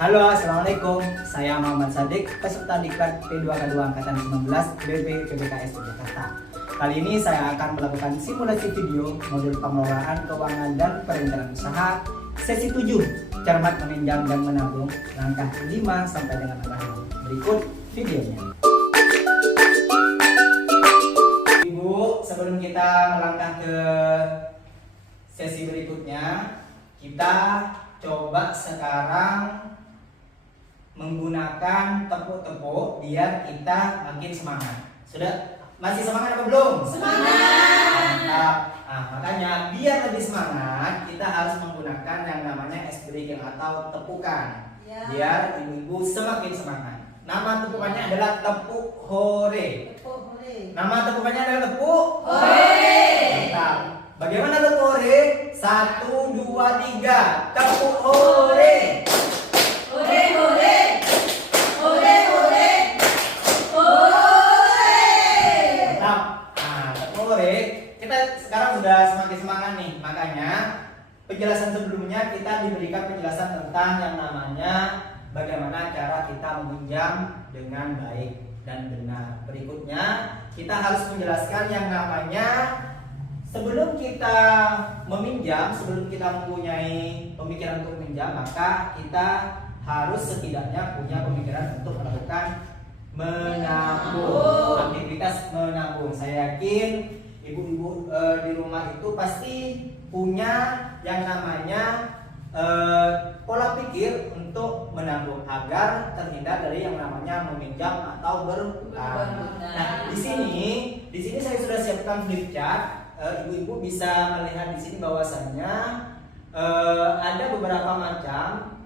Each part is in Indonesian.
Halo, assalamualaikum. Saya Muhammad Sadik, peserta Diklat P2K2 Angkatan 19 BB PBKS Jakarta. Kali ini saya akan melakukan simulasi video modul pengelolaan keuangan dan perencanaan usaha sesi 7, cermat meminjam dan menabung, langkah 5 sampai dengan langkah 6. Berikut videonya. Ibu, sebelum kita melangkah ke sesi berikutnya, kita coba sekarang menggunakan tepuk-tepuk biar kita makin semangat. Sudah? Masih semangat apa belum? Semangat! Mantap. Nah, makanya biar lebih semangat kita harus menggunakan yang namanya ice breaking atau tepukan, ya. Biar ibu-ibu semakin semangat. Nama tepukannya adalah tepuk hore. Tepuk hore. Nama tepukannya adalah tepuk Hore. Mantap. Bagaimana tepuk hore? 1, 2, 3. Tepuk hore. Hore hore. Hore hore. Hore. Mantap. Nah, tepuk hore. Kita sekarang sudah semakin semangat nih. Makanya penjelasan sebelumnya kita diberikan penjelasan tentang yang namanya bagaimana cara kita meminjam dengan baik dan benar. Berikutnya kita harus menjelaskan yang namanya sebelum kita meminjam, sebelum kita mempunyai pemikiran untuk meminjam, maka kita harus setidaknya punya pemikiran untuk melakukan menabung, aktivitas menabung. Saya yakin ibu-ibu di rumah itu pasti punya yang namanya pola pikir untuk menabung agar terhindar dari yang namanya meminjam atau berutang. Nah, di sini saya sudah siapkan flip chart. Ibu-ibu bisa melihat di sini bahwasannya ada beberapa macam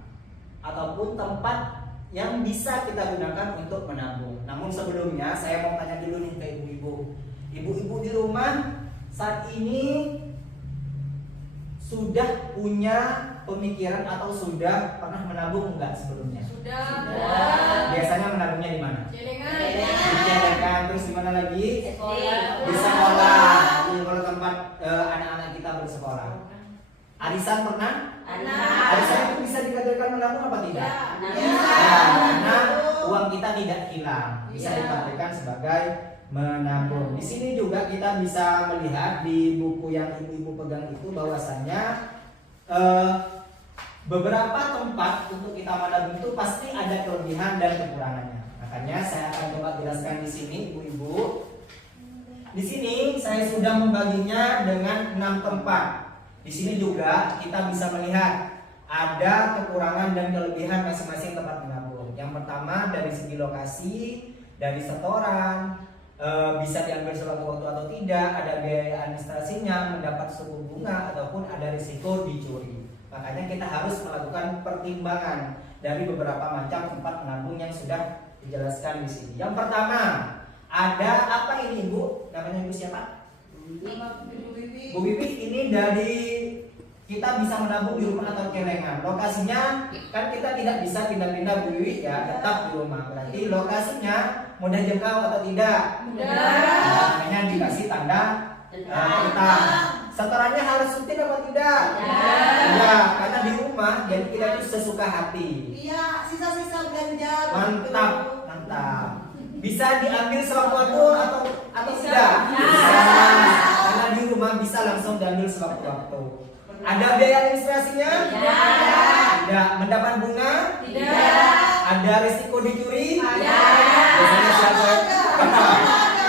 ataupun tempat yang bisa kita gunakan untuk menabung. Namun sebelumnya saya mau tanya dulu nih ke ibu-ibu. Ibu-ibu di rumah saat ini sudah punya pemikiran atau sudah pernah menabung enggak sebelumnya? Sudah. Biasanya menabungnya di mana? Celengan. Di celengan, terus di mana lagi? Sekolah. Di sekolah. Di tempat anak-anak kita bersekolah. Arisan pernah? Anak. Arisan itu bisa dikatakan menabung apa tidak? Ya. Karena uang kita tidak hilang, bisa Ya. dikatakan sebagai menabung. Di sini juga kita bisa melihat di buku yang ibu-ibu pegang itu bahwasannya beberapa tempat untuk kita menabung itu pasti ada kelebihan dan kekurangannya. Makanya saya akan coba jelaskan di sini, ibu-ibu. Di sini saya sudah membaginya dengan 6 tempat. Di sini juga kita bisa melihat ada kekurangan dan kelebihan masing-masing tempat menabung. Yang pertama dari segi lokasi, dari setoran, bisa diambil sewaktu-waktu atau tidak, ada biaya administrasinya, mendapat suku bunga ataupun ada risiko dicuri. Makanya kita harus melakukan pertimbangan dari beberapa macam tempat menabung yang sudah dijelaskan di sini. Yang pertama, ada apa ini Ibu? Namanya Ibu siapa? Bu Bibi. Ini dari kita bisa menabung di rumah atau celengan. Lokasinya kan kita tidak bisa pindah-pindah Bu Bibi ya, tetap di rumah. Berarti lokasinya mudah jangkau atau tidak? Mudah. Makanya dikasih tanda tentang. Setorannya harus rutin apa tidak? Ya, karena di rumah jadi kita itu sesuka hati. Iya, sisa-sisa belanja. Mantap, mantap. Bisa diambil sewaktu-waktu atau tidak? Bisa. Karena di rumah bisa langsung diambil sewaktu-waktu. Ada biaya administrasinya? Tidak. Mendapat bunga? Tidak. Ada risiko dicuri? Ada. Biasanya siapa?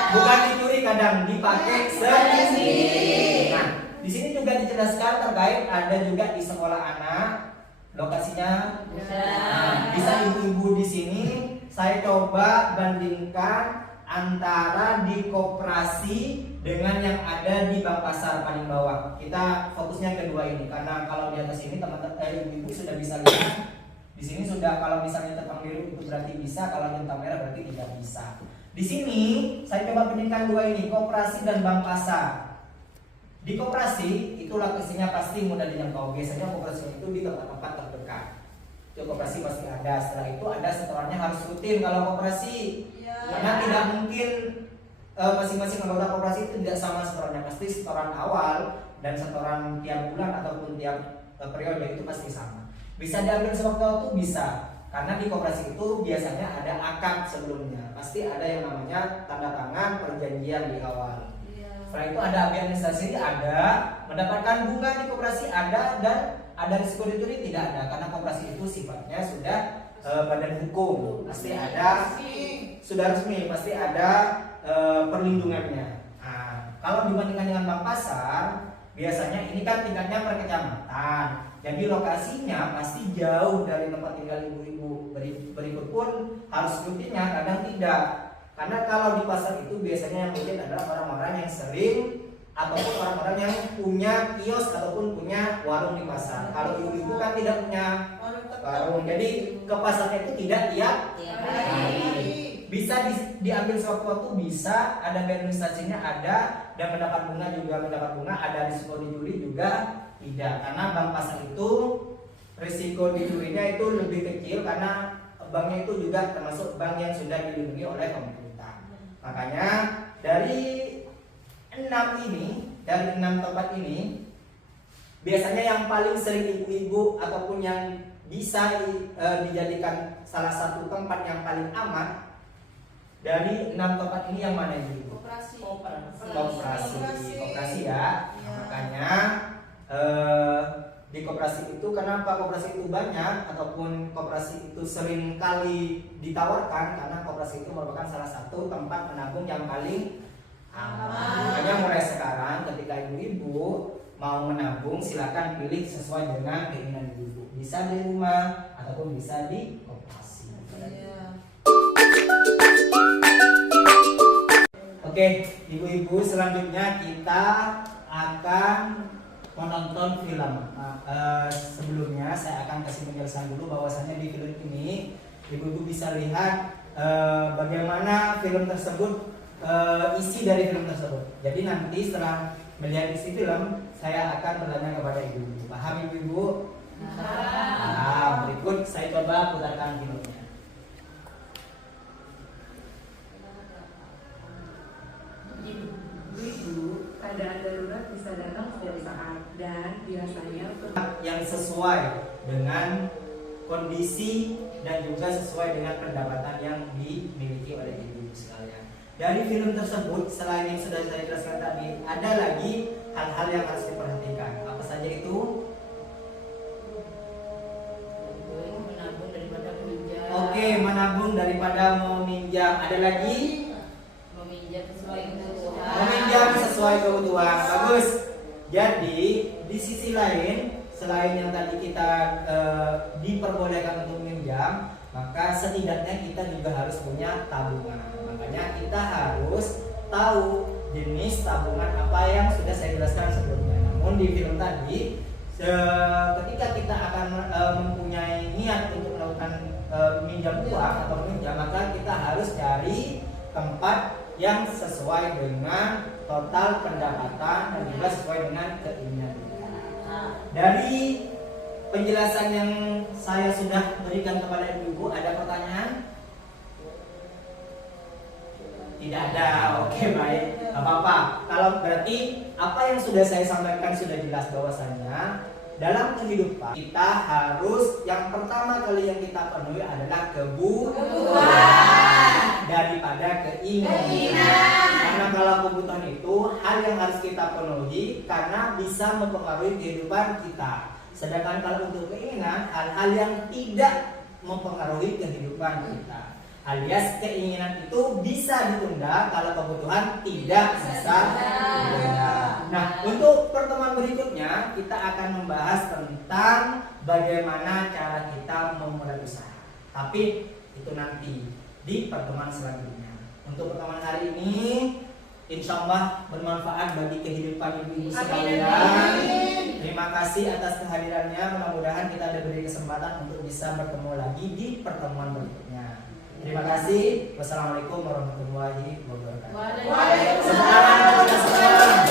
Bukan dicuri, kadang dipakai sendiri. Nah, di sini juga dijelaskan terkait ada juga di sekolah anak lokasinya. Nah, bisa ibu-ibu di sini saya coba bandingkan antara di koperasi dengan yang ada di bank pasar paling bawah. Kita fokusnya kedua ini karena kalau di atas ini teman-teman ibu-ibu sudah bisa lihat. Di sini sudah kalau misalnya terbang biru itu berarti bisa, kalau yang merah berarti tidak bisa. Di sini saya coba bandingkan dua ini, koperasi dan bank pasar. Di koperasi itu lokasinya pasti mudah dijangkau. Biasanya koperasi itu di tempat-tempat terdekat. Itu koperasi pasti ada. Setelah itu ada setorannya harus rutin kalau koperasi. Karena tidak mungkin masing-masing anggota koperasi itu tidak sama setorannya. Pasti setoran awal dan setoran tiap bulan ataupun tiap periode itu pasti sama. Bisa diambil sewaktu-waktu bisa, Karena di koperasi itu biasanya ada akad sebelumnya. Pasti ada yang namanya tanda tangan perjanjian di awal. Setelah itu ada biaya administrasi ada, mendapatkan bunga di koperasi ada, dan ada risiko dituri tidak ada. Karena koperasi itu sifatnya sudah badan hukum, pasti ada, sudah resmi, pasti ada perlindungannya. Nah, kalau dibandingkan dengan bank pasar, biasanya ini kan tingkatnya per kecamatan. Jadi lokasinya pasti jauh dari tempat tinggal ibu-ibu. Berikut pun harus rutininya, kadang tidak. Karena kalau di pasar itu biasanya yang mungkin adalah orang-orang yang sering ataupun orang-orang yang punya kios ataupun punya warung di pasar. Kalau ibu-ibu kan tidak punya warung, jadi ke pasarnya itu tidak tiap hari. Bisa diambil sewaktu-waktu, bisa ada administrasinya ada, dan mendapat bunga juga mendapat bunga, ada risiko dicuri juga tidak. Karena bank pasar itu risiko dicurinya itu lebih kecil karena banknya itu juga termasuk bank yang sudah dilindungi oleh pemerintah. Makanya dari 6 tempat ini biasanya yang paling sering ibu-ibu ataupun yang bisa dijadikan salah satu tempat yang paling aman dari 6 tempat ini yang mana ibu? Koperasi ya. Makanya di koperasi itu, kenapa koperasi itu banyak ataupun koperasi itu sering kali ditawarkan, karena koperasi itu merupakan salah satu tempat menabung yang paling aman. Makanya mulai sekarang ketika ibu-ibu mau menabung, silakan pilih sesuai dengan keinginan ibu. Bisa di rumah ataupun bisa di koperasi. Oke, ibu-ibu, selanjutnya kita akan menonton film. Sebelumnya saya akan kasih penjelasan dulu bahwasannya di film ini ibu-ibu bisa lihat bagaimana film tersebut, isi dari film tersebut. Jadi nanti setelah melihat isi film, saya akan bertanya kepada ibu-ibu. Paham ibu-ibu? Nah, berikut saya coba putarkan filmnya. Ibu, keadaan darurat bisa datang setiap saat dan biasanya yang sesuai dengan kondisi dan juga sesuai dengan pendapatan yang dimiliki oleh ibu-ibu sekalian. Dari film tersebut, selain yang sudah saya jelaskan tadi, ada lagi hal-hal yang harus diperhatikan. Apa saja itu? Menabung daripada meminjam. Oke, menabung daripada meminjam. Ada lagi? Meminjam sesuai kebutuhan. Meminjam sesuai kebutuhan. Bagus. Jadi di sisi lain, selain yang tadi kita diperbolehkan untuk meminjam, maka setidaknya kita juga harus punya tabungan. Makanya kita harus tahu jenis tabungan apa yang sudah saya jelaskan sebelumnya. Namun di film tadi, ketika kita akan mempunyai niat untuk melakukan meminjam uang atau meminjam, maka kita harus cari tempat yang sesuai dengan total pendapatan dan juga sesuai dengan keinginan kita. Dari penjelasan yang saya sudah berikan kepada ibu-ibu, ada pertanyaan? Tidak ada. Oke, baik. Gak apa-apa. Kalau berarti apa yang sudah saya sampaikan sudah jelas bahwasannya dalam kehidupan kita harus, yang pertama kali yang kita penuhi adalah kebutuhan daripada keinginan. Karena kalau kebutuhan itu hal yang harus kita penuhi karena bisa mempengaruhi kehidupan kita. Sedangkan kalau untuk keinginan, hal-hal yang tidak mempengaruhi kehidupan kita. Alias keinginan itu bisa ditunda kalau kebutuhan tidak bisa ditunda. Nah, untuk pertemuan berikutnya kita akan membahas tentang bagaimana cara kita memulai usaha. Tapi itu nanti di pertemuan selanjutnya. Untuk pertemuan hari ini, insya Allah bermanfaat bagi kehidupan ibu-ibu sekalian. Terima kasih atas kehadirannya. Mudah-mudahan kita diberi kesempatan untuk bisa bertemu lagi di pertemuan berikutnya. Terima kasih. Wassalamualaikum warahmatullahi wabarakatuh. Waalaikumsalam.